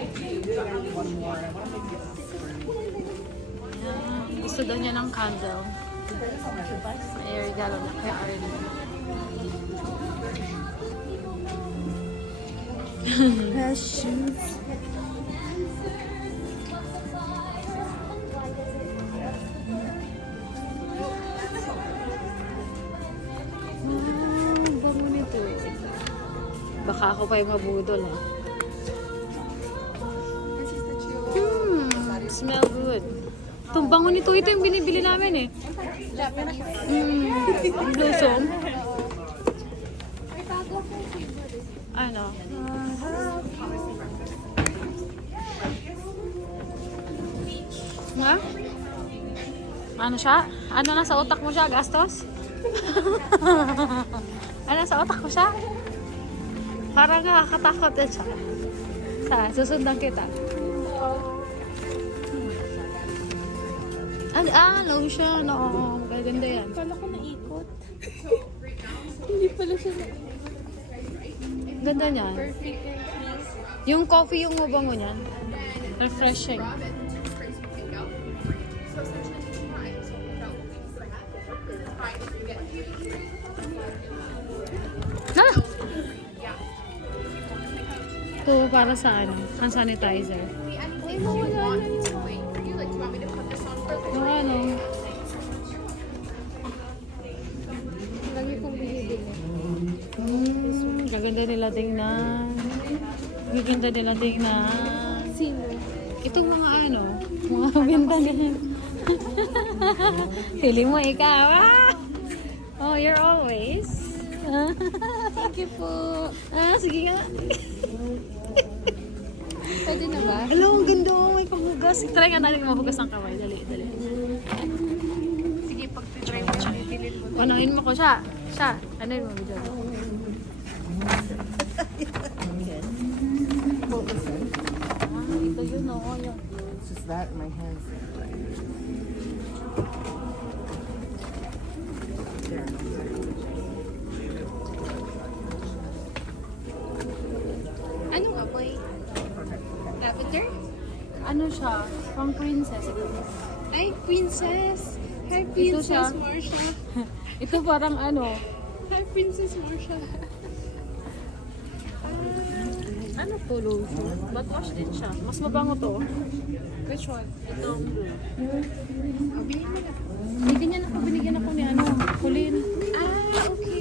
Ayan. Gusto daw niya ng candle. Ay, regalo na kay Arlie. Shoes. Bango nito eh. Baka ako pa yung mabudol ah. Smell good. Itong bango nito, ito yung binibili namin eh. Blossom. Ano? Nga? Ano siya? Ano nasa utak mo siya? Gastos? Ano nasa utak mo siya? Parang nakakatakot din siya. Susundan kita. Lotion. Oo, magaganda yan. Kala ko naikot. Hindi pala siya naikot. Ganda niyan. Perfect and peace. Yung coffee yung mabango niyan. Refreshing. Ha? Ito para sa ano? Hand sanitizer. Ay, mawala na yun. Yung ano? Lagi kong binibili. Gaganda nila tingnan. Gaganda nila tingnan. Sino? Ito mga ano? Mga binta nila. Pili mo ikaw. Ah! Oh, you're always. Thank you po. Sige nga. Pwede na ba? Hello, ang ganda. May paghugas. Try nga natin mahugas ng kamay. Dali. Sige, pag-try mo siya, ibilin mo. Panahin mo ko siya. Ano yung mga dyan? Ito yun o. It's just that in my hands. Anong apoy? Lavender? Ano siya? Pang princess. Ay, princess! Hi, Ito siya. Princess Marsha. Ito parang ano? Hi, Princess Marsha. Ano to, lotion? But wash din siya. Mas mabango to. Which one? Itong blue. Oh, bilhin mo na. Hindi ganyan ako. Binigyan ako ni ano, Colin. Ah, okay.